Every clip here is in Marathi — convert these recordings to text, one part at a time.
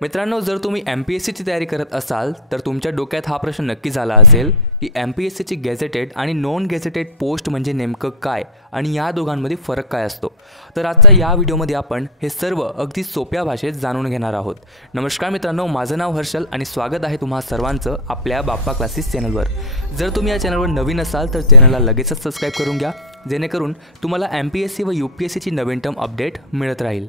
मित्रांनो, जर तुम्ही MPSCची तयारी करत असाल तर तुमच्या डोक्यात हा प्रश्न नक्की झाला असेल की MPSCची गॅझेटेड आणि नॉन गॅझेटेड पोस्ट म्हणजे नेमकं काय आणि या दोघांमध्ये फरक काय असतो। तर आजच्या या व्हिडिओमध्ये आपण हे सर्व अगदी सोप्या भाषेत जाणून घेणार आहोत। नमस्कार मित्रांनो, माझं नाव हर्षल आणि स्वागत आहे तुम्हा सर्वांचं आपल्या बाप्पा क्लासेस चॅनलवर। जर तुम्ही या चॅनलवर नवीन असाल तर चॅनलला लगेचच सबस्क्राइब करून घ्या, जेणेकरून तुम्हाला MPSC व UPSCची नवीन टर्म अपडेट मिळत राहील।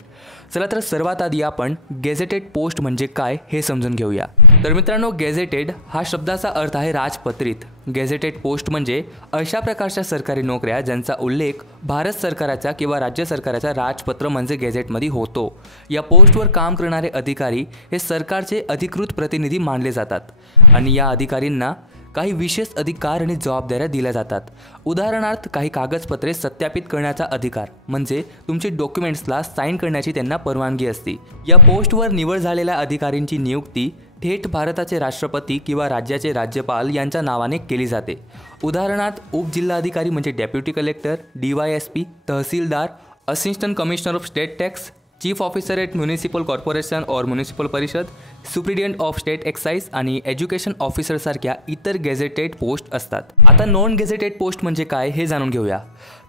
चला तर सर्वात आधी आपण गॅझेटेड पोस्ट म्हणजे काय हे समजून घेऊया। तर मित्रांनो, गॅझेटेड हा शब्दाचा अर्थ आहे राजपत्रित। गॅझेटेड पोस्ट म्हणजे अशा प्रकारच्या सरकारी नोकऱ्या ज्यांचा उल्लेख भारत सरकारच्या किंवा राज्य सरकारच्या राजपत्र म्हणजे गॅझेटमध्ये होतो। या पोस्टवर काम करणारे अधिकारी हे सरकारचे अधिकृत प्रतिनिधी मानले जातात आणि या अधिकारींना काही विशेष अधिकार आणि जबाबदाऱ्या दिल्या जातात। उदाहरणार्थ, काही कागदपत्रे सत्यापित करण्याचा अधिकार म्हणजे तुमची डॉक्युमेंट्सला साइन करण्याची त्यांना परवानगी असते। या पोस्टवर निवड झालेल्या अधिकाऱ्यांची नियुक्ती थेट भारताचे राष्ट्रपती किंवा राज्याचे राज्यपाल यांच्या नावाने केली जाते। उदाहरणार्थ, उपजिल्हाधिकारी म्हणजे deputy collector, DYSP, tehsildar, assistant commissioner of state tax, chief officer eight municipal corporation और म्युनिसिपल परिषद, सुप्रिटेंडेंट ऑफ स्टेट एक्साइज आणि एज्युकेशन ऑफिसर सारख्या इतर गॅझेटेड पोस्ट असतात। आता नॉन गॅझेटेड पोस्ट म्हणजे काय हे जाणून घेऊया।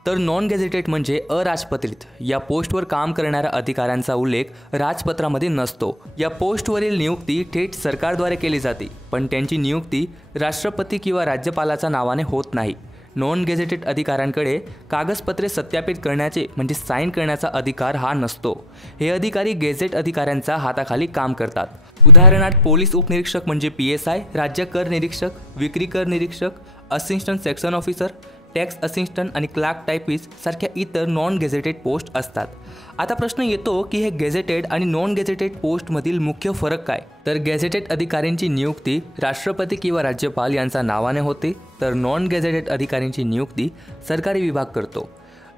तर नॉन गॅझेटेड म्हणजे अराजपत्रित। या पोस्टवर काम करणाऱ्या अधिकाऱ्यांचा उल्लेख राजपत्रामध्ये नसतो। या पोस्टवरील नियुक्ती थेट सरकारद्वारे केली जाते, पण त्यांची नियुक्ती राष्ट्रपती किंवा राज्यपालाच्या नावाने होत नाही। नॉन गॅझेटेड अधिकाऱ्यांकडे कागदपत्रे सत्यापित करण्याचे म्हणजे साइन करण्याचा अधिकार हा नसतो। हे अधिकारी गॅझेट अधिकाऱ्यांच्या हाताखाली काम करतात। उदाहरणार्थ, पोलीस उपनिरीक्षक म्हणजे PSI, राज्य कर निरीक्षक, विक्री कर निरीक्षक, assistant section officer, tax assistant आणि क्लार्क टायपिस्ट सारख्या इतर नॉन गॅझेटेड पोस्ट असतात। आता प्रश्न येतो की हे गॅझेटेड आणि नॉन गॅझेटेड पोस्टमधील मुख्य फरक काय? तर गॅझेटेड अधिकाऱ्यांची नियुक्ती राष्ट्रपती किंवा राज्यपाल यांच्या नावाने होते, तर नॉन गॅझेटेड अधिकाऱ्यांची नियुक्ती सरकारी विभाग करतो।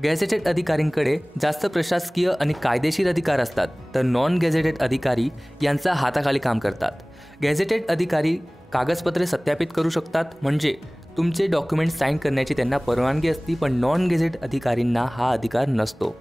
गॅझेटेड अधिकाऱ्यांकडे जास्त प्रशासकीय आणि कायदेशीर अधिकार असतात, तर नॉन गॅझेटेड अधिकारी यांच्या हाताखाली काम करतात। गॅझेटेड अधिकारी कागदपत्रे सत्यापित करू शकतात, म्हणजे तुमचे डॉक्युमेंट साइन करण्याची त्यांना परवानगी असते, पण नॉन गॅझेट अधिकारींना हा अधिकार नसतो।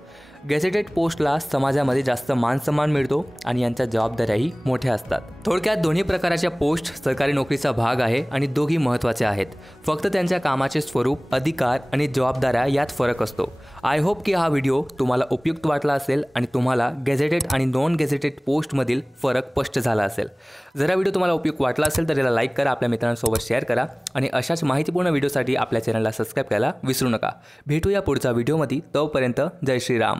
गॅझेटेड पोस्टला समाजामध्ये जास्त मानसन्मान मिळतो आणि यांच्या जबाबदाऱ्याही मोठ्या असतात। थोडक्यात दोन्ही प्रकारच्या पोस्ट सरकारी नोकरीचा भाग आहे आणि दोघी महत्त्वाचे आहेत। फक्त त्यांच्या कामाचे स्वरूप, अधिकार आणि जबाबदाऱ्या यात फरक असतो। आय होप की हा व्हिडिओ तुम्हाला उपयुक्त वाटला असेल आणि तुम्हाला गॅझेटेड आणि नॉन गॅझेटेड पोस्टमधील फरक स्पष्ट झाला असेल। जर हा व्हिडिओ तुम्हाला उपयुक्त वाटला असेल तर याला लाईक करा, आपल्या मित्रांसोबत शेअर करा आणि अशाच माहितीपूर्ण व्हिडिओसाठी आपल्या चॅनलला सबस्क्राईब करायला विसरू नका। भेटूया पुढच्या व्हिडिओमध्ये, तोपर्यंत जय श्रीराम।